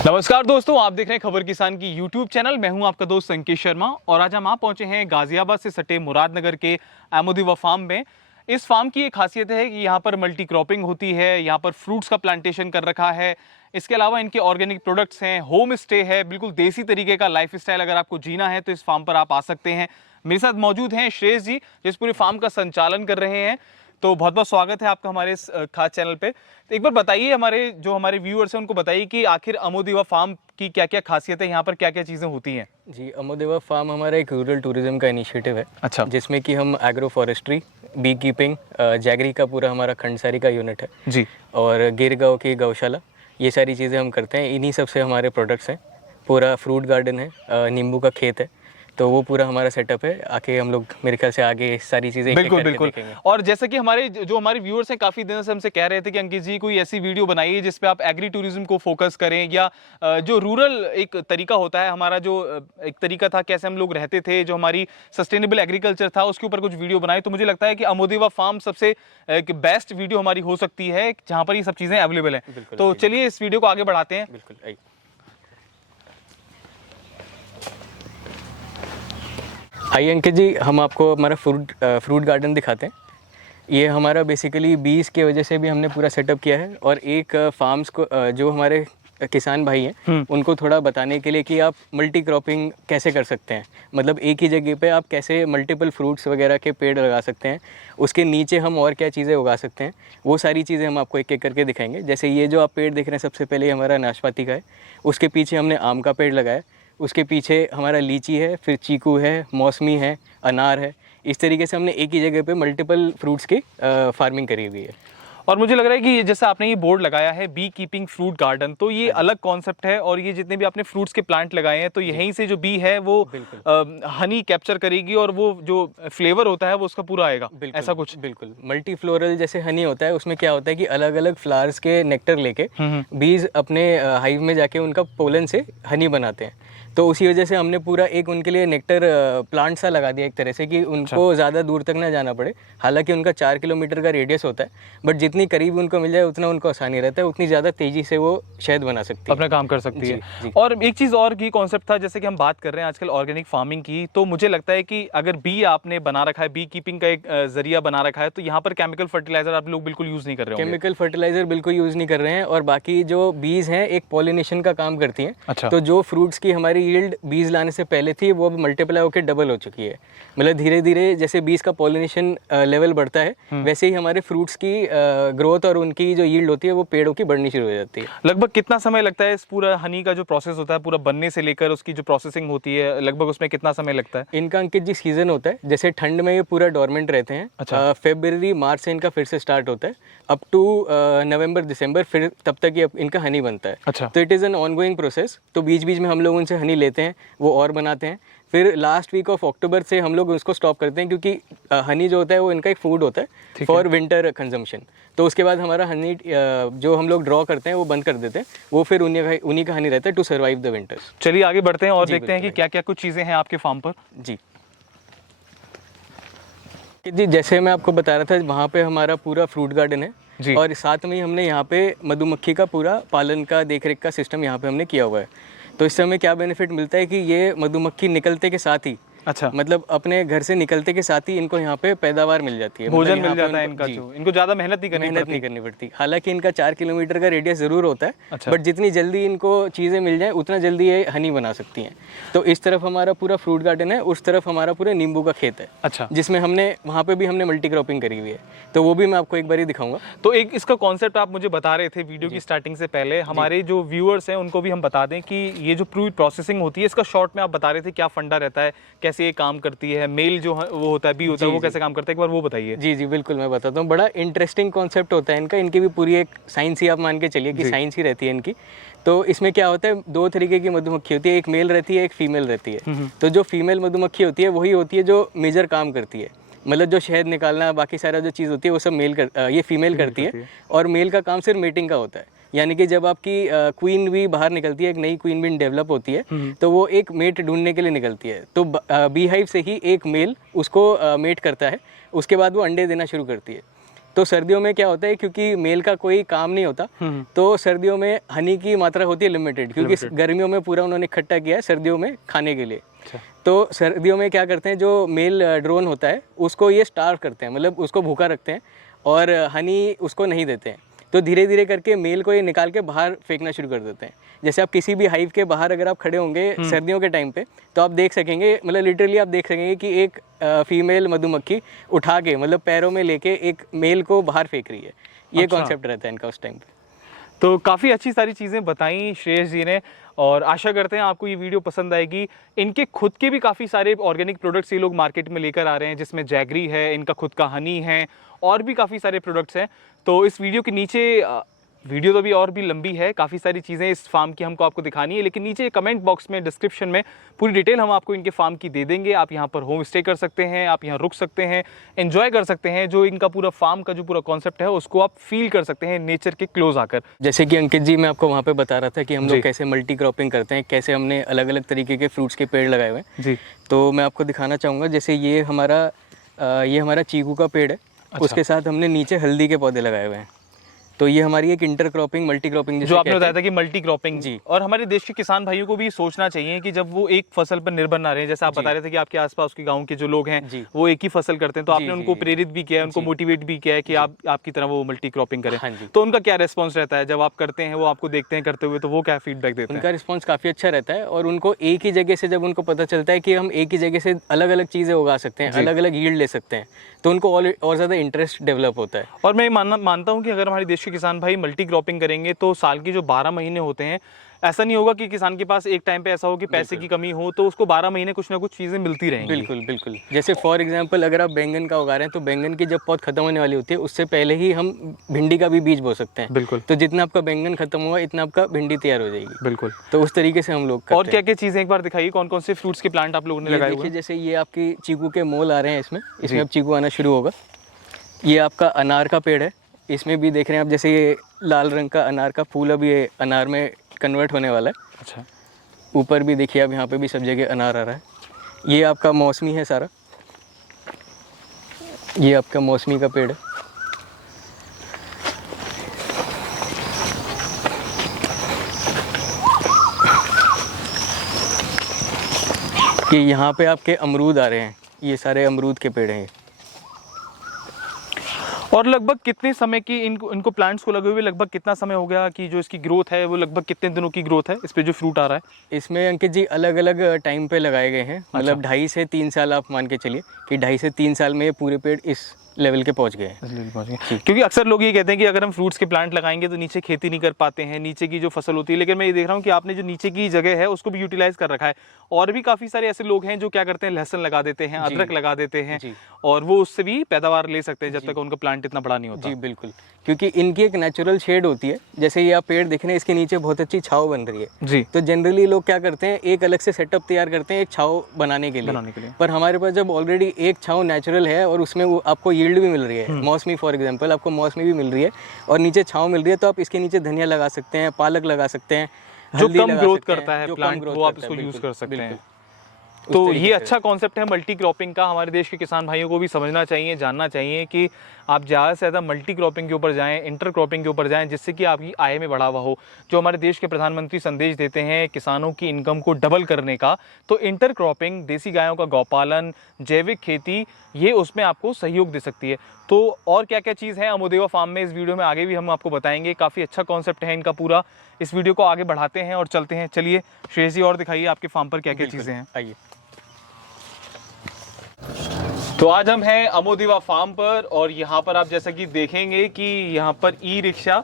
नमस्कार दोस्तों, आप देख रहे हैं खबर किसान की यूट्यूब चैनल। मैं हूं आपका दोस्त संकेत शर्मा और आज हम आप पहुंचे हैं गाजियाबाद से सटे मुरादनगर के अमोदीवा फार्म में। इस फार्म की एक खासियत है कि यहाँ पर मल्टी क्रॉपिंग होती है, यहाँ पर फ्रूट्स का प्लांटेशन कर रखा है। इसके अलावा इनके ऑर्गेनिक प्रोडक्ट्स हैं, होम स्टे है, बिल्कुल देसी तरीके का लाइफ स्टाइल अगर आपको जीना है तो इस फार्म पर आप आ सकते हैं। मेरे साथ मौजूद हैं श्रेयस जी, जो इस पूरे फार्म का संचालन कर रहे हैं। तो बहुत बहुत स्वागत है आपका हमारे इस खास चैनल पे। तो एक बार बताइए हमारे व्यूअर्स हैं उनको बताइए कि आखिर अमोदीवा फार्म की क्या क्या खासियत है, यहाँ पर क्या क्या चीज़ें होती हैं। जी, अमोदीवा फार्म हमारा एक रूरल टूरिज्म का इनिशिएटिव है। अच्छा। जिसमें कि हम agro forestry, beekeeping, jaggery का पूरा हमारा खंडसारी का यूनिट है जी, और गिरगांव की गौशाला, ये सारी चीज़ें हम करते हैं। इन्हीं सब से हमारे प्रोडक्ट्स हैं। पूरा फ्रूट गार्डन है, नींबू का खेत है, तो वो पूरा हमारा सेटअप है। आके हम लोग मेरे ख्याल से आगे सारी चीज़ें बिल्कुल बिल्कुल। और जैसे कि हमारे व्यूअर्स हैं काफ़ी दिनों से हमसे कह रहे थे कि अंकित जी कोई ऐसी वीडियो बनाइए जिस पे आप एग्री टूरिज्म को फोकस करें, या जो रूरल एक तरीका होता है हमारा, जो एक तरीका था कैसे हम लोग रहते थे, जो हमारी सस्टेनेबल एग्रीकल्चर था, उसके ऊपर कुछ वीडियो बनाए। तो मुझे लगता है कि अमोदीवा फार्म सबसे एक बेस्ट वीडियो हमारी हो सकती है जहाँ पर ये सब चीज़ें अवेलेबल हैं। तो चलिए इस वीडियो को आगे बढ़ाते हैं। बिल्कुल। आइए अंकित जी, हम आपको हमारा फ्रूट गार्डन दिखाते हैं। ये हमारा बेसिकली बीज के वजह से भी हमने पूरा सेटअप किया है, और एक फार्म्स को जो हमारे किसान भाई हैं उनको थोड़ा बताने के लिए कि आप मल्टी क्रॉपिंग कैसे कर सकते हैं। मतलब एक ही जगह पे आप कैसे मल्टीपल फ्रूट्स वगैरह के पेड़ लगा सकते हैं, उसके नीचे हम और क्या चीज़ें उगा सकते हैं, वो सारी चीज़ें हम आपको एक एक करके दिखाएंगे। जैसे ये जो आप पेड़ देख रहे हैं, सबसे पहले ये हमारा नाशपाती का है, उसके पीछे हमने आम का पेड़ लगाया, उसके पीछे हमारा लीची है, फिर चीकू है, मौसमी है, अनार है। इस तरीके से हमने एक ही जगह पे मल्टीपल फ्रूट्स की फार्मिंग करी हुई है। और मुझे लग रहा है कि जैसे आपने ये बोर्ड लगाया है बी कीपिंग फ्रूट गार्डन, तो ये अलग कॉन्सेप्ट है। और ये जितने भी आपने फ्रूट्स के प्लांट लगाए हैं, तो यहीं से जो बी है वो हनी कैप्चर करेगी और वो जो फ्लेवर होता है वो उसका पूरा आएगा, ऐसा कुछ। बिल्कुल मल्टी फ्लोरल जैसे हनी होता है, उसमें क्या होता है कि अलग अलग फ्लावर्स के नेक्टर लेके बीज अपने हाइव में जाके उनका पोलन से हनी बनाते हैं। तो उसी वजह से हमने पूरा एक उनके लिए नेक्टर प्लांट सा लगा दिया एक तरह से, कि उनको ज़्यादा दूर तक ना जाना पड़े। हालांकि उनका 4 किलोमीटर का रेडियस होता है, बट जितनी करीब उनको मिल जाए उतना उनको आसानी रहता है, उतनी ज़्यादा तेज़ी से वो शहद बना सकती है, अपना काम कर सकती है। जी। और एक चीज़ और की कॉन्सेप्ट था, जैसे कि हम बात कर रहे हैं आजकल ऑर्गेनिक फार्मिंग की, तो मुझे लगता है कि अगर बी आपने बना रखा है, बी कीपिंग का एक जरिया बना रखा है, तो यहाँ पर केमिकल फर्टिलाइजर आप लोग बिल्कुल यूज़ नहीं कर रहे हो। केमिकल फर्टिलाइजर बिल्कुल यूज़ नहीं कर रहे हैं। और बाकी जो बीज हैं एक पॉलिनेशन का काम करती हैं। अच्छा। तो जो फ्रूट्स की हमारी यील्ड बीज लाने से पहले थी, वो अब मल्टीप्लाई होकर डबल हो चुकी है। मतलब धीरे धीरे जैसे बीज का पॉलिनेशन लेवल बढ़ता है, वैसे ही हमारे फ्रूट्स की ग्रोथ और उनकी जो यील्ड होती है वो पेड़ों की बढ़नी शुरू हो जाती है। लगभग कितना समय लगता है इस पूरा हनी का जो प्रोसेस होता है, पूरा बनने से लेकर उसकी जो प्रोसेसिंग होती है, लगभग उसमें कितना समय लगता है? इनका अंकित जी सीजन होता है। जैसे ठंड में ये पूरा डोरमेंट रहते हैं। अच्छा। फरवरी मार्च से इनका फिर से स्टार्ट होता है, अप टू नवंबर दिसंबर, फिर तब तक ये इनका हनी बनता है। अच्छा। तो it is an ongoing process. तो बीच बीच में हम लोग उनसे हनी लेते हैं, वो और बनाते हैं। फिर लास्ट वीक ऑफ अक्टूबर से हम लोग उसको स्टॉप करते हैं, क्योंकि हनी जो होता है वो इनका एक फूड होता है फॉर विंटर कंजम्पशन। तो उसके बाद हमारा हनी जो हम लोग ड्रॉ करते हैं वो बंद कर देते हैं। वो फिर उन्हीं का हनी रहता है टू सर्वाइव द विंटर्स। चलिए आगे बढ़ते हैं और देखते हैं कि क्या क्या कुछ चीज़ें हैं आपके फार्म पर। जी, जैसे मैं आपको बता रहा था, वहाँ पे हमारा पूरा फ्रूट गार्डन है जी। और साथ में ही हमने यहाँ पे मधुमक्खी का पूरा पालन का देखरेख का सिस्टम यहाँ पे हमने किया हुआ है। तो इस समय क्या बेनिफिट मिलता है कि ये मधुमक्खी निकलते के साथ ही, अच्छा, मतलब अपने घर से निकलते के साथ ही इनको यहाँ पे पैदावार मिल जाती है, भोजन मतलब मिल जाता है इनका, जो इनको ज़्यादा मेहनत नहीं करनी पड़ती। हालांकि इनका 4 किलोमीटर का रेडियस जरूर होता है। अच्छा। बट जितनी जल्दी इनको चीज़ें मिल जाए उतना जल्दी ये हनी बना सकती हैं। तो इस तरफ हमारा पूरा फ्रूट गार्डन है, उस तरफ हमारा पूरा नींबू का खेत है। अच्छा। जिसमें हमने वहाँ पे भी हमने मल्टी क्रॉपिंग करी हुई है, तो वो भी मैं आपको एक बार ही दिखाऊंगा। तो एक इसका कॉन्सेप्ट आप मुझे बता रहे थे वीडियो की स्टार्टिंग से पहले, हमारे जो व्यूअर्स हैं उनको भी हम बता दें कि ये जो पूरी प्रोसेसिंग होती है, इसका शॉर्ट में आप बता रहे थे क्या फंडा रहता है, कैसे ये काम करती है, मेल जो वो होता है, बी होता है, वो कैसे काम करता है, एक बार वो बताइए। जी बिल्कुल, मैं बताता हूँ। बड़ा इंटरेस्टिंग कॉन्सेप्ट होता है इनका। इनकी भी पूरी एक साइंस ही आप मान के चलिए कि साइंस ही रहती है इनकी। तो इसमें क्या होता है, 2 तरीके की मधुमक्खी होती है, एक मेल रहती है, एक फीमेल रहती है। तो जो फीमेल मधुमक्खी होती है वही होती है जो मेजर काम करती है। मतलब जो शहद निकालना, बाकी सारा जो चीज़ होती है वो सब ये फीमेल करती है। और मेल का काम सिर्फ मेटिंग का होता है। यानी कि जब आपकी क्वीन भी बाहर निकलती है, एक नई क्वीन भी डेवलप होती है, तो वो एक मेट ढूंढने के लिए निकलती है। तो बी हाइव से ही एक मेल उसको मेट करता है, उसके बाद वो अंडे देना शुरू करती है। तो सर्दियों में क्या होता है, क्योंकि मेल का कोई काम नहीं होता, तो सर्दियों में हनी की मात्रा होती है लिमिटेड, क्योंकि गर्मियों में पूरा उन्होंने इकट्ठा किया है सर्दियों में खाने के लिए। तो सर्दियों में क्या करते हैं, जो मेल ड्रोन होता है उसको ये स्टार्व करते हैं, मतलब उसको भूखा रखते हैं और हनी उसको नहीं देते हैं। तो धीरे धीरे करके मेल को ये निकाल के बाहर फेंकना शुरू कर देते हैं। जैसे आप किसी भी हाइव के बाहर अगर आप खड़े होंगे सर्दियों के टाइम पे, तो आप देख सकेंगे, मतलब लिटरली आप देख सकेंगे कि एक फीमेल मधुमक्खी उठा के, मतलब पैरों में लेके एक मेल को बाहर फेंक रही है। ये कॉन्सेप्ट रहता है इनका उस टाइम पे। तो काफ़ी अच्छी सारी चीज़ें बताई श्रेयस जी ने, और आशा करते हैं आपको ये वीडियो पसंद आएगी। इनके खुद के भी काफ़ी सारे ऑर्गेनिक प्रोडक्ट्स ये लोग मार्केट में लेकर आ रहे हैं, जिसमें जैगरी है, इनका खुद का हनी है, और भी काफ़ी सारे प्रोडक्ट्स हैं। तो इस वीडियो के नीचे, वीडियो तो अभी और भी लंबी है, काफ़ी सारी चीज़ें इस फार्म की हमको आपको दिखानी है, लेकिन नीचे कमेंट बॉक्स में डिस्क्रिप्शन में पूरी डिटेल हम आपको इनके फार्म की दे देंगे। आप यहाँ पर होम स्टे कर सकते हैं, आप यहाँ रुक सकते हैं, एंजॉय कर सकते हैं, जो इनका पूरा फार्म का जो पूरा कॉन्सेप्ट है उसको आप फील कर सकते हैं नेचर के क्लोज आकर। जैसे कि अंकित जी, मैं आपको वहाँ पे बता रहा था कि हम लोग कैसे मल्टी क्रॉपिंग करते हैं, कैसे हमने अलग अलग तरीके के फ्रूट्स के पेड़ लगाए हुए हैं। जी, तो मैं आपको दिखाना चाहूँगा। जैसे ये हमारा चीकू का पेड़ है। उसके साथ हमने नीचे हल्दी के पौधे लगाए हुए हैं। तो ये हमारी एक इंटर क्रॉपिंग, मल्टी क्रॉपिंग जो आपने बताया था कि मल्टी क्रॉपिंग जी। और हमारे देश के किसान भाइयों को भी सोचना चाहिए कि जब वो एक फसल पर निर्भर ना रहे, जैसे आप बता रहे थे कि आपके आसपास के गांव के जो लोग हैं वो एक ही फसल करते हैं, तो आपने उनको प्रेरित भी किया है, उनको मोटिवेट भी किया है कि आप आपकी तरह वो मल्टी क्रॉपिंग करें। तो उनका क्या रिस्पॉन्स रहता है जब आप करते हैं, वो आपको देखते हैं करते हुए, तो वो क्या फीडबैक देते हैं? उनका रिस्पॉन्स काफ़ी अच्छा रहता है, और उनको एक ही जगह से जब उनको पता चलता है कि हम एक ही जगह से अलग अलग चीज़ें उगा सकते हैं, अलग अलग यील्ड ले सकते हैं, तो उनको और ज़्यादा इंटरेस्ट डेवलप होता है। और मैं मानता हूँ कि अगर हमारे देश के किसान भाई मल्टी क्रॉपिंग करेंगे तो साल के जो 12 महीने होते हैं, ऐसा नहीं होगा कि किसान के पास एक टाइम पे ऐसा हो कि पैसे की कमी हो, तो उसको 12 महीने कुछ ना कुछ चीज़ें मिलती रहेंगी। बिल्कुल बिल्कुल। जैसे फॉर एग्जांपल अगर आप बैंगन का उगा रहे हैं, तो बैंगन की जब पौध खत्म होने वाली होती है, उससे पहले ही हम भिंडी का भी बीज बो सकते हैं। बिल्कुल। तो जितना आपका बैंगन खत्म हुआ, इतना आपका भिंडी तैयार हो जाएगी। बिल्कुल। तो उस तरीके से हम लोग करते हैं। और क्या क्या चीज़ें एक बार दिखाइए, कौन कौन से फ्रूट्स के प्लांट आप लोगों ने लगाए हुए हैं? जैसे ये आपकी चीकू के मोल आ रहे हैं, इसमें अब चीकू आना शुरू होगा। ये आपका अनार का पेड़ है, इसमें भी देख रहे हैं आप, जैसे ये लाल रंग का अनार का फूल अभी ये अनार में कन्वर्ट होने वाला है। अच्छा। ऊपर भी देखिए आप, यहाँ पे भी सब जगह अनार आ रहा है। ये आपका मौसमी है सारा, ये आपका मौसमी का पेड़ है। ये यहाँ पे आपके अमरूद आ रहे हैं, ये सारे अमरूद के पेड़ हैं। और लगभग कितने समय की इनको प्लांट्स को लगे हुए लगभग कितना समय हो गया कि जो इसकी ग्रोथ है वो लगभग कितने दिनों की ग्रोथ है इस पे जो फ्रूट आ रहा है? इसमें अंकित जी अलग अलग टाइम पे लगाए गए हैं। मतलब 2.5 से 3 साल आप मान के चलिए कि 2.5 से 3 साल में ये पूरे पेड़ इस लेवल के पहुंच गए हैं। क्योंकि अक्सर लोग ये कहते हैं कि अगर हम फ्रूट्स के प्लांट लगाएंगे तो नीचे खेती नहीं कर पाते हैं, नीचे की जो फसल होती है, लेकिन मैं ये देख रहा हूँ कि आपने जो नीचे की जगह है उसको भी यूटिलाइज कर रखा है। और भी काफ़ी सारे ऐसे लोग हैं जो क्या करते हैं, लहसुन लगा देते हैं, अदरक लगा देते हैं, और वो उससे भी पैदावार ले सकते हैं जब तक उनका प्लांट इतना बड़ा नहीं होता। जी बिल्कुल, क्योंकि इनकी एक नेचुरल शेड होती है। जैसे ये आप पेड़ देख रहे हैं, इसके नीचे बहुत अच्छी छाव बन रही है जी। तो जनरली लोग क्या करते हैं, एक अलग से सेटअप तैयार करते हैं एक छाव बनाने के लिए। पर हमारे पास जब ऑलरेडी एक छाव नेचुरल है और उसमें वो आपको यील्ड भी मिल रही है, मौसमी फॉर एग्जांपल आपको मौसमी भी मिल रही है और नीचे छाव मिल रही है, तो आप इसके नीचे धनिया लगा सकते हैं, पालक लगा सकते हैं, जो कम ग्रोथ करता है प्लांट, वो आप इसको यूज कर सकते हैं। तो ये अच्छा कॉन्सेप्ट है मल्टी क्रॉपिंग का। हमारे देश के किसान भाइयों को भी समझना चाहिए, जानना चाहिए कि आप ज़्यादा से ज़्यादा मल्टी क्रॉपिंग के ऊपर जाएं, इंटर क्रॉपिंग के ऊपर जाएं, जिससे कि आपकी आय में बढ़ावा हो। जो हमारे देश के प्रधानमंत्री संदेश देते हैं किसानों की इनकम को डबल करने का, तो इंटर क्रॉपिंग, देसी गायों का गौपालन, जैविक खेती, ये उसमें आपको सहयोग दे सकती है। तो और क्या क्या चीज़ है अमोदेवा फार्म में, इस वीडियो में आगे भी हम आपको बताएंगे। काफ़ी अच्छा कॉन्सेप्ट है इनका पूरा। इस वीडियो को आगे बढ़ाते हैं और चलते हैं। चलिए श्रेयस जी, और दिखाइए आपके फार्म पर क्या क्या चीज़ें हैं। आइए। तो आज हम हैं अमोदेवा फार्म पर, और यहाँ पर आप जैसा कि देखेंगे कि यहाँ पर ई रिक्शा,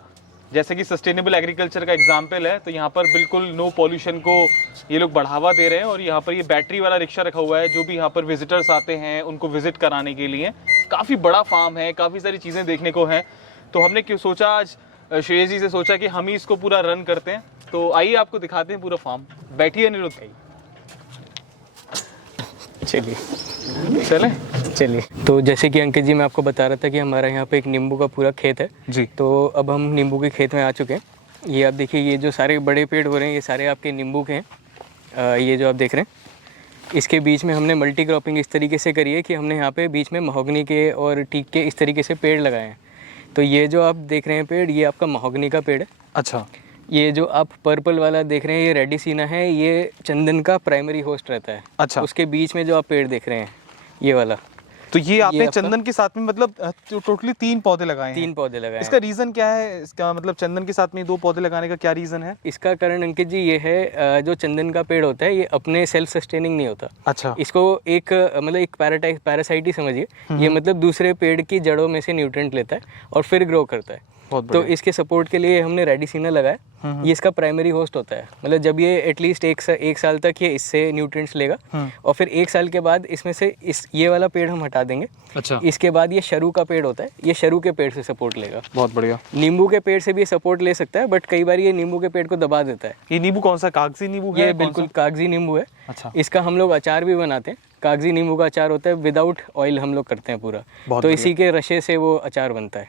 जैसे कि सस्टेनेबल एग्रीकल्चर का एग्जाम्पल है, तो यहाँ पर बिल्कुल नो पॉल्यूशन को ये लोग बढ़ावा दे रहे हैं। और यहाँ पर ये बैटरी वाला रिक्शा रखा हुआ है, जो भी यहाँ पर विजिटर्स आते हैं उनको विजिट कराने के लिए। काफ़ी बड़ा फार्म है, काफ़ी सारी चीज़ें देखने को हैं। तो हमने क्यों सोचा, आज श्रेयस जी से सोचा कि हम ही इसको पूरा रन करते हैं। तो आइए आपको दिखाते हैं पूरा फार्म। बैठिए अनिरुद्ध भाई। चलिए। तो जैसे कि अंकित जी मैं आपको बता रहा था कि हमारा यहाँ पे एक नींबू का पूरा खेत है जी। तो अब हम नींबू के खेत में आ चुके हैं। ये आप देखिए, ये जो सारे बड़े पेड़ हो रहे हैं ये सारे आपके नींबू के हैं। ये जो आप देख रहे हैं, इसके बीच में हमने मल्टी क्रॉपिंग इस तरीके से करी है कि हमने यहाँ पे बीच में महोगनी के और टीक के इस तरीके से पेड़ लगाए हैं। तो ये जो आप देख रहे हैं पेड़, ये आपका महोगनी का पेड़ है। अच्छा, ये जो आप पर्पल वाला देख रहे हैं, ये रेडिसीना है, ये चंदन का प्राइमरी होस्ट रहता है। अच्छा। उसके बीच में जो आप पेड़ देख रहे हैं, ये वाला, तो ये आपने आपका- चंदन के साथ में मतलब टोटली 3 पौधे लगाए हैं। 3 पौधे लगाए इसका हैं। रीजन क्या है? इसका मतलब चंदन के साथ में 2 पौधे लगाने का क्या रीजन है? इसका कारण अंकित जी ये है, जो चंदन का पेड़ होता है ये अपने सेल्फ सस्टेनिंग नहीं होता। अच्छा। इसको एक मतलब एक पैरासाइट ही समझिए। ये मतलब दूसरे पेड़ की जड़ों में से न्यूट्रिएंट लेता है और फिर ग्रो करता है। बहुत तो बढ़िया। इसके सपोर्ट के लिए हमने रेडिसीना लगाया। ये इसका प्राइमरी होस्ट होता है, मतलब जब ये एटलीस्ट एक साल तक ये इससे न्यूट्रिएंट्स लेगा और फिर 1 साल के बाद इसमें से ये वाला पेड़ हम हटा देंगे। अच्छा। इसके बाद ये शरू का पेड़ होता है, ये शरू के पेड़ से सपोर्ट लेगा। बहुत बढ़िया। नींबू के पेड़ से भी सपोर्ट ले सकता है, बट कई बार ये नींबू के पेड़ को दबा देता है। ये नींबू कौन सा, कागजी नींबू है? ये बिल्कुल कागजी नींबू है। अच्छा। इसका हम लोग अचार भी बनाते हैं। कागजी नींबू का अचार होता है, विदाउट ऑयल हम लोग करते हैं पूरा। बहुत तो बढ़िया। इसी के रशे से वो अचार बनता है।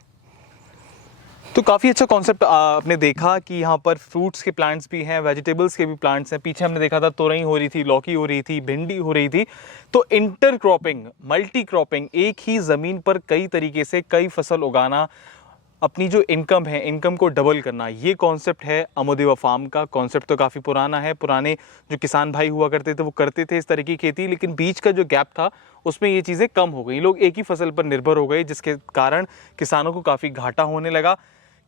तो काफ़ी अच्छा कॉन्सेप्ट आपने देखा कि यहाँ पर फ्रूट्स के प्लांट्स भी हैं, वेजिटेबल्स के भी प्लांट्स हैं। पीछे हमने देखा था तोरई हो रही थी, लौकी हो रही थी, भिंडी हो रही थी। तो इंटर क्रॉपिंग, मल्टी क्रॉपिंग, एक ही ज़मीन पर कई तरीके से कई फसल उगाना, अपनी जो इनकम है, इनकम को डबल करना, ये कॉन्सेप्ट है अमोदेवा फार्म का। कॉन्सेप्ट तो काफ़ी पुराना है। पुराने जो किसान भाई हुआ करते थे वो करते थे इस तरह की खेती, लेकिन बीच का जो गैप था उसमें ये चीज़ें कम हो गई। लोग एक ही फसल पर निर्भर हो गए, जिसके कारण किसानों को काफ़ी घाटा होने लगा।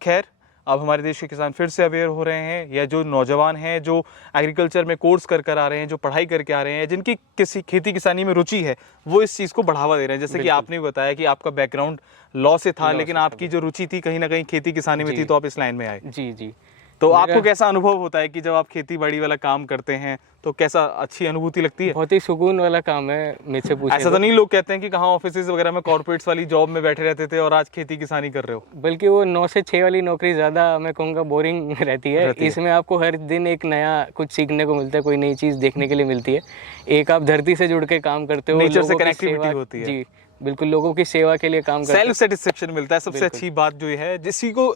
खैर, अब हमारे देश के किसान फिर से अवेयर हो रहे हैं, या जो नौजवान हैं जो एग्रीकल्चर में कोर्स कर आ रहे हैं, जो पढ़ाई करके आ रहे हैं, जिनकी किसी खेती किसानी में रुचि है, वो इस चीज़ को बढ़ावा दे रहे हैं। जैसे कि आपने भी बताया कि आपका बैकग्राउंड लॉ से था, लेकिन आपकी जो रुचि थी कहीं ना कहीं खेती किसानी में थी, तो आप इस लाइन में आए। जी जी। तो आपको कैसा अनुभव होता है कि जब आप खेती बाड़ी वाला काम करते हैं, तो कैसा अच्छी अनुभूति लगती है? बहुत ही सुकून वाला काम है, मुझसे पूछे ऐसा तो नहीं लोग कहते हैं कि कहाँ ऑफिसेज वगैरह में कॉर्पोरेट्स वाली जॉब में बैठे रहते थे और आज खेती किसानी कर रहे हो? बल्कि वो 9 से 6 वाली नौकरी ज़्यादा, मैं कहूँगा, बोरिंग रहती है। इसमें आपको हर दिन एक नया कुछ सीखने को मिलता है, कोई नई चीज़ देखने के लिए मिलती है। एक आप धरती से जुड़ के काम करते हो, नेचर से लोगों की कनेक्टिविटी सेवा- होती है। जी बिल्कुल, लोगों की सेवा के लिए काम करते सेल्फ सेटिस्फेक्शन मिलता है। सबसे अच्छी बात जो है,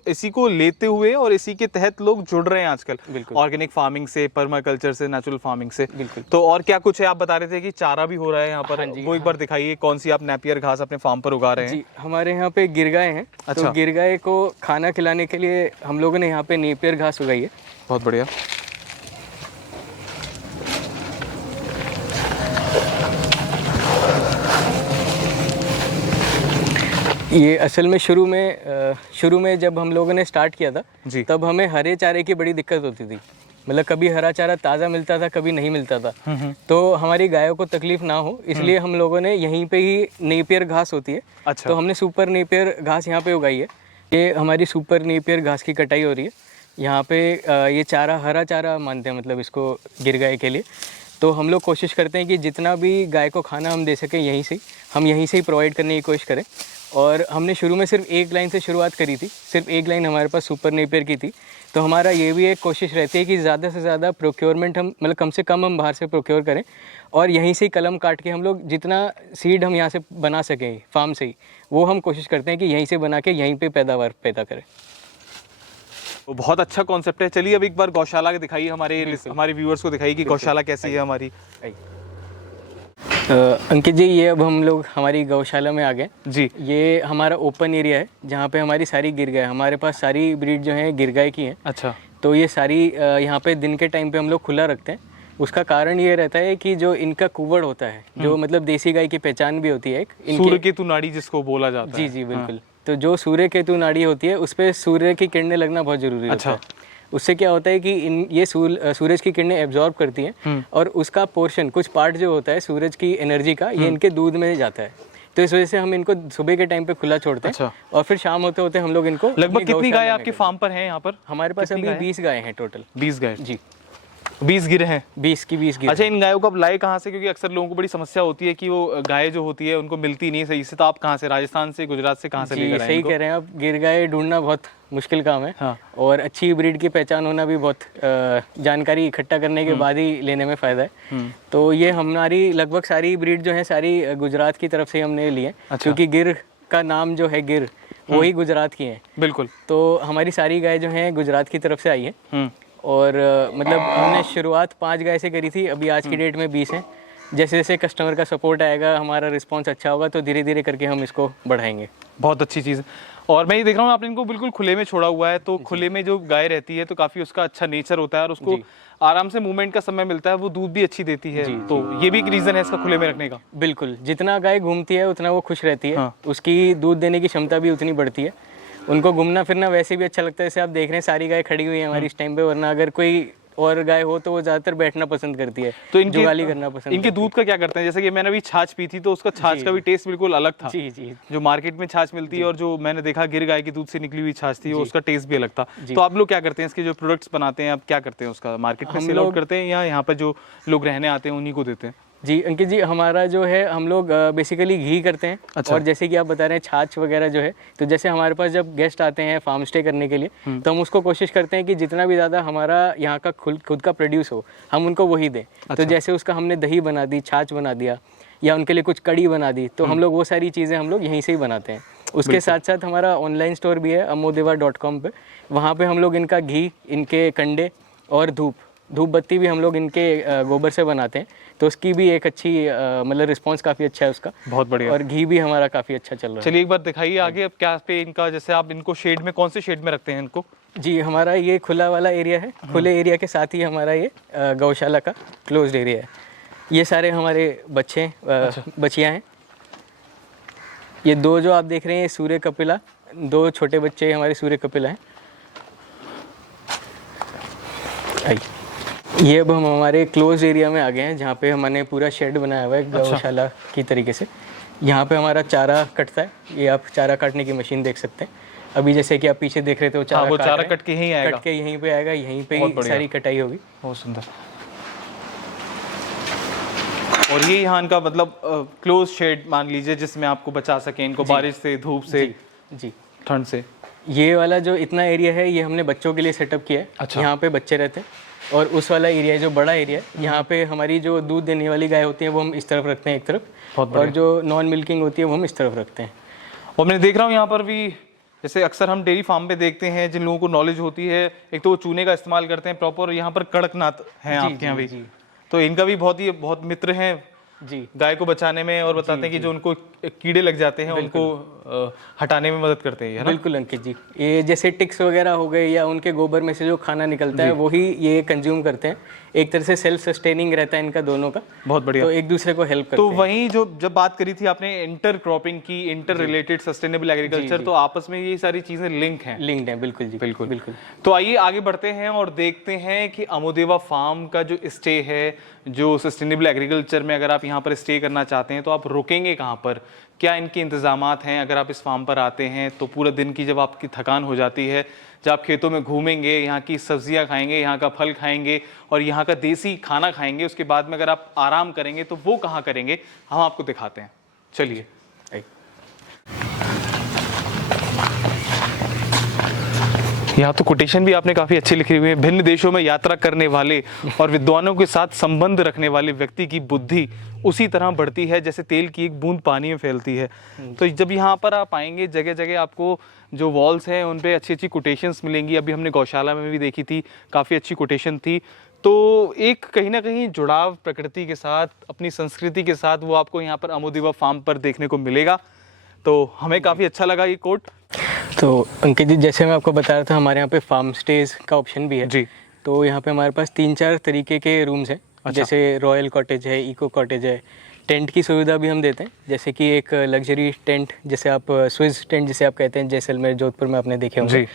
इसी को लेते हुए और इसी के तहत लोग जुड़ रहे हैं आजकल, बिल्कुल। ऑर्गेनिक फार्मिंग से, पर्माकल्चर से, नेचुरल फार्मिंग से। बिल्कुल। तो और क्या कुछ है? आप बता रहे थे कि चारा भी हो रहा है यहाँ पर। हाँ जी, वो एक बार दिखाइए, कौन सी आप नेपियर घास अपने फार्म पर उगा रहे हैं? जी, हमारे यहाँ पे गिरगाय हैं। अच्छा। तो गिरगाय को खाना खिलाने के लिए हम लोगों ने यहाँ पे नेपियर घास उगाई है। बहुत बढ़िया। ये असल में शुरू में जब हम लोगों ने स्टार्ट किया था, जी। तब हमें हरे चारे की बड़ी दिक्कत होती थी। मतलब कभी हरा चारा ताज़ा मिलता था, कभी नहीं मिलता था। तो हमारी गायों को तकलीफ ना हो, इसलिए हम लोगों ने यहीं पे ही नेपियर घास होती है। अच्छा। तो हमने सुपर नेपियर घास यहाँ पे उगाई है। ये हमारी सुपर नेपियर घास की कटाई हो रही है यहाँ पे। ये चारा हरा चारा मानते हैं, मतलब इसको गिरगाय के लिए। तो हम लोग कोशिश करते हैं कि जितना भी गाय को खाना हम दे सकें यहीं से ही प्रोवाइड करने की कोशिश करें। और हमने शुरू में सिर्फ एक लाइन से शुरुआत करी थी, सिर्फ एक लाइन हमारे पास सुपर नेपियर की थी। तो हमारा ये भी एक कोशिश रहती है कि ज़्यादा से ज़्यादा प्रोक्योरमेंट हम, मतलब कम से कम हम बाहर से प्रोक्योर करें, और यहीं से ही कलम काट के हम लोग जितना सीड हम यहाँ से बना सकें फार्म से ही, वो हम कोशिश करते हैं कि यहीं से बना के यहीं पे पैदावार पैदा करें। तो बहुत अच्छा कॉन्सेप्ट है। चलिए अब एक बार गौशाला के दिखाइए, हमारे व्यूअर्स को दिखाइए कि गौशाला कैसी है हमारी। अंकित जी, ये अब हम लोग हमारी गौशाला में आ गए जी। ये हमारा ओपन एरिया है जहाँ पे हमारी सारी गिरगाय, हमारे पास सारी ब्रीड जो है गिरगाय की है। अच्छा। तो ये सारी यहाँ पे दिन के टाइम पे हम लोग खुला रखते हैं। उसका कारण ये रहता है कि जो इनका कुवड़ होता है, जो मतलब देसी गाय की पहचान भी होती है एक, सूर्य केतु नाड़ी जिसको बोला जाता है। जी बिल्कुल। तो जो सूर्य केतु नाड़ी होती है उस पर सूर्य की किरणें लगना बहुत जरूरी होता है। उससे क्या होता है कि ये सूरज की किरणें एब्जॉर्ब करती हैं, और उसका पोर्शन, कुछ पार्ट जो होता है सूरज की एनर्जी का, ये इनके दूध में जाता है। तो इस वजह से हम इनको सुबह के टाइम पे खुला छोड़ते हैं। और फिर शाम होते होते हम लोग इनको। लगभग कितनी गाय आपके फार्म पर हैं यहाँ पर? हमारे पास अभी 20 गाय हैं टोटल। 20 गाय? जी। 20 गिर हैं? 20 की 20 गिर। अच्छा, इन गायों को अब लाए कहाँ से? क्योंकि अक्सर लोगों को बड़ी समस्या होती है कि वो गाय जो होती है उनको मिलती नहीं सही से। तो आप कहाँ से, राजस्थान से, गुजरात से, कहाँ से लेकर आए? सही कह रहे हैं आप। गिर गाय ढूंढना बहुत मुश्किल काम है। हाँ। और अच्छी ब्रीड की पहचान होना भी बहुत, जानकारी इकट्ठा करने के बाद ही लेने में फ़ायदा है। तो ये हमारी लगभग सारी ब्रीड जो है सारी गुजरात की तरफ से हमने ली है। अच्छा। क्योंकि गिर का नाम जो है गिर, वही गुजरात की है। बिल्कुल। तो हमारी सारी गाय जो है गुजरात की तरफ से आई है। और मतलब हमने शुरुआत 5 गाय से करी थी, अभी आज की डेट में 20 हैं। जैसे जैसे कस्टमर का सपोर्ट आएगा, हमारा रिस्पांस अच्छा होगा, तो धीरे धीरे करके हम इसको बढ़ाएंगे। बहुत अच्छी चीज़। और मैं ये देख रहा हूँ आपने इनको बिल्कुल खुले में छोड़ा हुआ है, तो खुले में जो गाय रहती है तो काफी उसका अच्छा नेचर होता है और उसको आराम से मूवमेंट का समय मिलता है, वो दूध भी अच्छी देती है। तो ये भी एक रीजन है इसका खुले में रखने का। बिल्कुल, जितना गाय घूमती है उतना वो खुश रहती है। हाँ। उसकी दूध देने की क्षमता भी उतनी बढ़ती है। उनको घूमना फिरना वैसे भी अच्छा लगता है। जैसे आप देख रहे हैं सारी गाय खड़ी हुई है हमारी इस टाइम पे, वरना अगर कोई और गाय हो तो वो ज्यादातर बैठना पसंद करती है, तो इनके जुगाली करना पसंद इनके करती दूध का क्या करते हैं? जैसे कि मैंने अभी छाछ पी थी तो उसका छाछ का भी टेस्ट बिल्कुल अलग था। है। जी जी जो मार्केट में छाछ मिलती है और जो मैंने देखा गिर गाय के दूध से निकली हुई छाछ थी, उसका टेस्ट भी अलग था। तो आप लोग क्या करते हैं इसके जो प्रोडक्ट्स बनाते हैं, आप क्या करते हैं उसका मार्केट में सेल आउट करते हैं या यहाँ पर जो लोग रहने आते हैं उन्हीं को देते हैं? जी अंकित जी, हमारा जो है हम लोग बेसिकली घी करते हैं। अच्छा। और जैसे कि आप बता रहे हैं छाछ वगैरह जो है, तो जैसे हमारे पास जब गेस्ट आते हैं फार्म स्टे करने के लिए, तो हम उसको कोशिश करते हैं कि जितना भी ज़्यादा हमारा यहाँ का खुद का प्रोड्यूस हो हम उनको वही दें। तो जैसे उसका हमने दही बना दी, छाछ बना दिया, या उनके लिए कुछ कड़ी बना दी, तो हम लोग वो सारी चीज़ें हम लोग यहीं से ही बनाते हैं। उसके साथ साथ हमारा ऑनलाइन स्टोर भी है amodeva.com पे। वहाँ पे हम लोग इनका घी, इनके कंडे और धूप बत्ती भी हम लोग इनके गोबर से बनाते हैं। तो उसकी भी एक अच्छी मतलब रिस्पांस काफ़ी अच्छा है उसका। बहुत बढ़िया। और घी भी हमारा काफ़ी अच्छा चल रहा है। चलिए एक बार दिखाइए आगे। अब क्या पे इनका, जैसे आप इनको शेड में, कौन से शेड में रखते हैं इनको? जी, हमारा ये खुला वाला एरिया है। खुले एरिया के साथ ही हमारा ये गौशाला का क्लोज्ड एरिया है। ये सारे हमारे बच्चे बच्चियाँ हैं। ये दो जो आप देख रहे हैं ये सूर्य कपिला, दो छोटे बच्चे हमारे सूर्य कपिला हैं। ये अब हम हमारे क्लोज एरिया में आ गए हैं जहाँ पे हमने पूरा शेड बनाया हुआ है गौशाला की तरीके से। यहाँ पे हमारा चारा कटता है। ये आप चारा काटने की मशीन देख सकते हैं। अभी जैसे कि आप पीछे देख रहे थे वो चारा, वो चारा कट के यहीं आएगा। कट के यहीं पे आएगा, यहीं पे ही सारी कटाई होगी। बहुत सुंदर। और ये यहाँ इनका मतलब क्लोज शेड मान लीजिए, जिसमें आपको बचा सके इनको बारिश से, धूप से, जी ठंड से। ये वाला जो इतना एरिया है ये हमने बच्चों के लिए सेटअप किया है। अच्छा। यहाँ पे बच्चे रहते हैं। और उस वाला एरिया जो बड़ा एरिया है, यहाँ पे हमारी जो दूध देने वाली गाय होती है वो हम इस तरफ रखते हैं एक तरफ, और जो नॉन मिल्किंग होती है वो हम इस तरफ रखते हैं। और मैं देख रहा हूँ यहाँ पर भी, जैसे अक्सर हम डेयरी फार्म पे देखते हैं, जिन लोगों को नॉलेज होती है, एक तो वो चूने का इस्तेमाल करते हैं प्रॉपर, यहाँ पर कड़कनाथ हैं आपके यहाँ भी। तो इनका भी बहुत मित्र हैं जी गाय को बचाने में, और बताते हैं कि जो उनको कीड़े लग जाते हैं उनको हटाने में मदद करते हैं, है ना? बिल्कुल अंकित जी, ये जैसे टिक्स वगैरह हो गए या उनके गोबर में से जो खाना निकलता है वही ये कंज्यूम करते हैं। एक तरह से सेल्फ सस्टेनिंग रहता है इनका दोनों का। बहुत बढ़िया। तो एक दूसरे को हेल्प करते तो हैं। वहीं जो जब बात करी थी आपने इंटर क्रॉपिंग की, इंटर रिलेटेड सस्टेनेबल एग्रीकल्चर, तो आपस में ये सारी चीजें लिंक हैं। बिल्कुल जी, बिल्कुल बिल्कुल। तो आइए आगे बढ़ते हैं और देखते हैं कि अमोदेवा फार्म का जो स्टे है, जो सस्टेनेबल एग्रीकल्चर में अगर आप यहाँ पर स्टे करना चाहते हैं तो आप रुकेंगे कहाँ पर, क्या इनके इंतजामात हैं। अगर आप इस फार्म पर आते हैं तो पूरे दिन की जब आपकी थकान हो जाती है, जब आप खेतों में घूमेंगे, यहाँ की सब्जियाँ खाएंगे, यहाँ का फल खाएंगे और यहाँ का देसी खाना खाएंगे, उसके बाद में अगर आप आराम करेंगे तो वो कहाँ करेंगे, हम आपको दिखाते हैं। चलिए। यहाँ तो कोटेशन भी आपने काफ़ी अच्छी लिखी हुई है। भिन्न देशों में यात्रा करने वाले और विद्वानों के साथ संबंध रखने वाले व्यक्ति की बुद्धि उसी तरह बढ़ती है जैसे तेल की एक बूंद पानी में फैलती है। तो जब यहाँ पर आप आएंगे, जगह जगह आपको जो वॉल्स हैं उन पे अच्छी अच्छी कोटेशंस मिलेंगी। अभी हमने गौशाला में भी देखी थी, काफ़ी अच्छी कोटेशन थी। तो एक कहीं ना कहीं जुड़ाव प्रकृति के साथ, अपनी संस्कृति के साथ, वो आपको यहाँ पर अमोदेवा फार्म पर देखने को मिलेगा। तो हमें काफ़ी अच्छा लगा ये कोट। तो अंकित जी, जैसे मैं आपको बता रहा था, हमारे यहाँ पे फार्म स्टेज का ऑप्शन भी है जी। तो यहाँ पे हमारे पास 3-4 तरीके के रूम्स हैं। जैसे रॉयल कॉटेज है, इको कॉटेज है। टेंट की सुविधा भी हम देते हैं, जैसे कि एक लग्जरी टेंट, जैसे आप स्विस टेंट जिसे आप कहते हैं, जैसलमेर, जोधपुर में आपने देखे होंगे।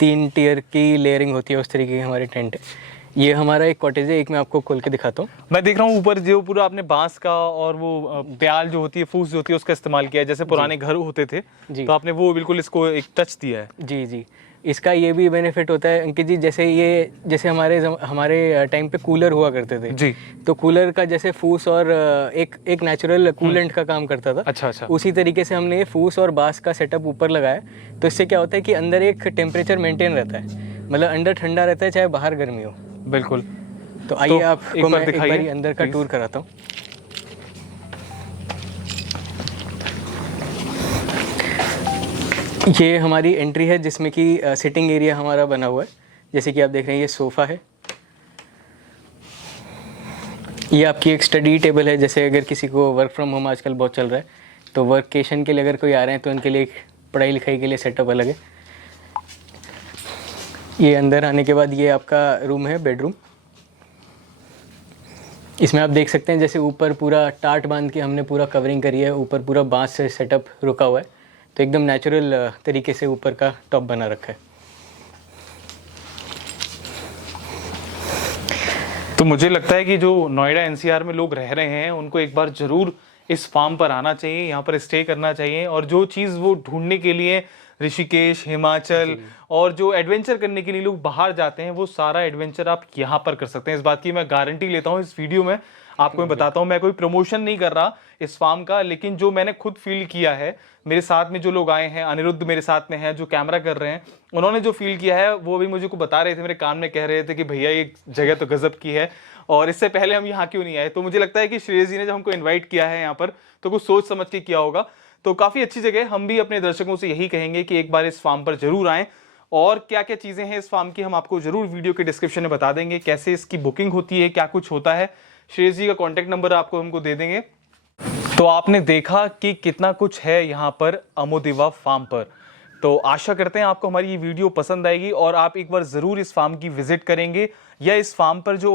3 टियर की लेयरिंग होती है, उस तरीके की हमारे टेंट है। ये हमारा एक कॉटेज है, एक मैं आपको खोल के दिखाता हूँ। मैं देख रहा हूँ ऊपर जो पूरा आपने बांस का और वो प्याल जो होती है, फूस जो होती है, उसका इस्तेमाल किया है, जैसे पुराने घर होते थे। तो आपने वो बिल्कुल इसको एक टच दिया है। जी जी, इसका ये भी बेनिफिट होता है अंकित जी, जैसे हमारे टाइम पे कूलर हुआ करते थे जी। तो कूलर का जैसे फूस और एक नेचुरल कूलेंट का काम करता था। अच्छा। उसी तरीके से हमने फूस और बांस का सेटअप ऊपर लगाया। तो इससे क्या होता है कि अंदर एक टेम्परेचर मेंटेन रहता है, मतलब अंदर ठंडा रहता है चाहे बाहर गर्मी हो। बिल्कुल। तो आइए आपको मैं एक बार अंदर का टूर कराता हूँ। ये हमारी एंट्री है जिसमें कि सिटिंग एरिया हमारा बना हुआ है। जैसे कि आप देख रहे हैं ये सोफ़ा है, ये आपकी एक स्टडी टेबल है। जैसे अगर किसी को वर्क फ्रॉम होम आजकल बहुत चल रहा है, तो वर्केशन के लिए अगर कोई आ रहे हैं तो उनके लिए एक पढ़ाई लिखाई के लिए सेटअप अलग है। ये अंदर आने के बाद ये आपका रूम है, बेडरूम। इसमें आप देख सकते हैं जैसे ऊपर पूरा टाट बांध के हमने पूरा कवरिंग करी है, ऊपर पूरा बांस से सेटअप रुका हुआ है, तो एकदम नेचुरल तरीके से ऊपर का टॉप बना रखा है। तो मुझे लगता है कि जो नोएडा एनसीआर में लोग रह रहे हैं उनको एक बार जरूर इस फार्म पर आना चाहिए, यहाँ पर स्टे करना चाहिए, और जो चीज़ वो ढूंढने के लिए ऋषिकेश, हिमाचल और जो एडवेंचर करने के लिए लोग बाहर जाते हैं वो सारा एडवेंचर आप यहाँ पर कर सकते हैं। इस बात की मैं गारंटी लेता हूँ। इस वीडियो में आपको मैं बताता हूँ, मैं कोई प्रमोशन नहीं कर रहा इस फार्म का, लेकिन जो मैंने खुद फील किया है, मेरे साथ में जो लोग आए हैं, अनिरुद्ध मेरे साथ में है जो कैमरा कर रहे हैं, उन्होंने जो फील किया है वो भी मुझे को बता रहे थे, मेरे कान में कह रहे थे कि भैया ये जगह तो गजब की है और इससे पहले हम यहाँ क्यों नहीं आए। तो मुझे लगता है कि श्रेयस जी ने जब हमको इन्वाइट किया है यहाँ पर तो कुछ सोच समझ के किया होगा। तो काफ़ी अच्छी जगह, हम भी अपने दर्शकों से यही कहेंगे कि एक बार इस फार्म पर जरूर आएँ। और क्या क्या चीज़ें हैं इस फार्म की हम आपको जरूर वीडियो के डिस्क्रिप्शन में बता देंगे, कैसे इसकी बुकिंग होती है, क्या कुछ होता है। श्रेयस जी का कॉन्टैक्ट नंबर आपको हमको दे देंगे। तो आपने देखा कि कितना कुछ है यहाँ पर अमोदिवा फार्म पर। तो आशा करते हैं आपको हमारी ये वीडियो पसंद आएगी और आप एक बार ज़रूर इस फार्म की विजिट करेंगे, या इस फार्म पर जो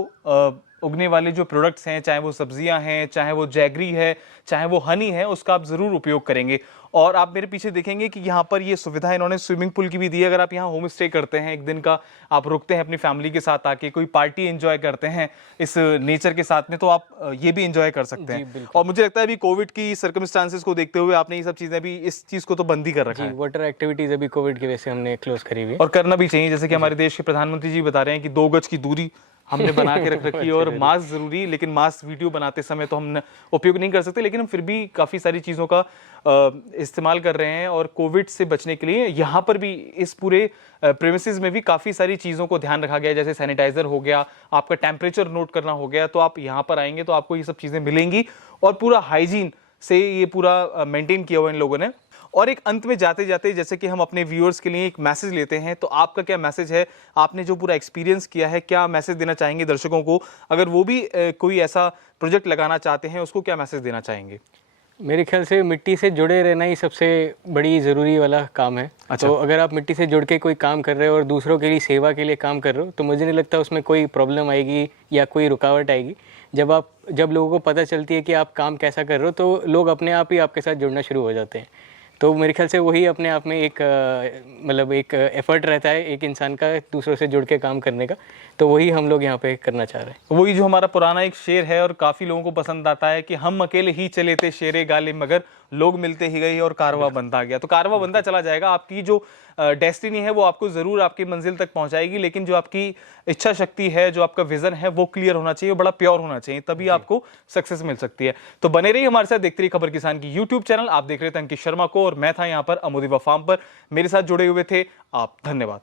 उगने वाले जो प्रोडक्ट्स हैं, चाहे वो सब्जियां हैं, चाहे वो जैगरी है, चाहे वो हनी है, उसका आप ज़रूर उपयोग करेंगे। और आप मेरे पीछे देखेंगे कि यहाँ पर ये सुविधा इन्होंने स्विमिंग पूल की भी दी है। अगर आप यहाँ होम स्टे करते हैं, एक दिन का आप रुकते हैं अपनी फैमिली के साथ आके, कोई पार्टी एंजॉय करते हैं इस नेचर के साथ में, तो आप ये भी एंजॉय कर सकते हैं। और मुझे लगता है अभी कोविड की सर्कमस्टांसेस को देखते हुए आपने ये सब चीज़ें भी, इस चीज़ को तो बंद ही कर रखा है। वाटर एक्टिविटीज़ अभी कोविड की वजह से हमने क्लोज करी हुई है और करना भी चाहिए, जैसे कि हमारे देश के प्रधानमंत्री जी बता रहे हैं कि 2 गज की दूरी हमने बना के रख रखी है और मास्क जरूरी, लेकिन मास्क वीडियो बनाते समय तो हम उपयोग नहीं कर सकते, लेकिन हम फिर भी काफ़ी सारी चीज़ों का इस्तेमाल कर रहे हैं। और कोविड से बचने के लिए यहाँ पर भी इस पूरे प्रेमिसेस में भी काफ़ी सारी चीज़ों को ध्यान रखा गया है, जैसे सैनिटाइजर हो गया, आपका टेम्परेचर नोट करना हो गया। तो आप यहाँ पर आएंगे तो आपको ये सब चीज़ें मिलेंगी और पूरा हाइजीन से ये पूरा मेंटेन किया हुआ इन लोगों ने। और एक अंत में जाते जाते, जैसे कि हम अपने व्यूअर्स के लिए एक मैसेज लेते हैं, तो आपका क्या मैसेज है? आपने जो पूरा एक्सपीरियंस किया है, क्या मैसेज देना चाहेंगे दर्शकों को? अगर वो भी कोई ऐसा प्रोजेक्ट लगाना चाहते हैं, उसको क्या मैसेज देना चाहेंगे? मेरे ख्याल से मिट्टी से जुड़े रहना ही सबसे बड़ी ज़रूरी वाला काम है। अच्छा। तो अगर आप मिट्टी से जुड़ के कोई काम कर रहे हो और दूसरों के लिए सेवा के लिए काम कर रहे हो, तो मुझे नहीं लगता उसमें कोई प्रॉब्लम आएगी या कोई रुकावट आएगी। जब लोगों को पता चलती है कि आप काम कैसा कर रहे हो, तो लोग अपने आप ही आपके साथ जुड़ना शुरू हो जाते हैं। तो मेरे ख्याल से वही अपने आप में एक मतलब एक एफर्ट रहता है एक इंसान का दूसरों से जुड़ के काम करने का, तो वही हम लोग यहाँ पे करना चाह रहे हैं। वही जो हमारा पुराना एक शेर है और काफ़ी लोगों को पसंद आता है कि हम अकेले ही चले थे शेरे गालिब, मगर लोग मिलते ही गए और कारवा बंदा गया। तो कारवा बंदा चला जाएगा, आपकी जो डेस्टिनी है वो आपको ज़रूर आपकी मंजिल तक पहुंचाएगी, लेकिन जो आपकी इच्छा शक्ति है, जो आपका विजन है, वो क्लियर होना चाहिए, बड़ा प्योर होना चाहिए, तभी आपको सक्सेस मिल सकती है। तो बने रहिए हमारे साथ, देखते रहिए खबर किसान की यूट्यूब चैनल। आप देख रहे थे अंकित शर्मा को और मैं था यहाँ पर अमोदिवा फार्म पर, मेरे साथ जुड़े हुए थे आप। धन्यवाद।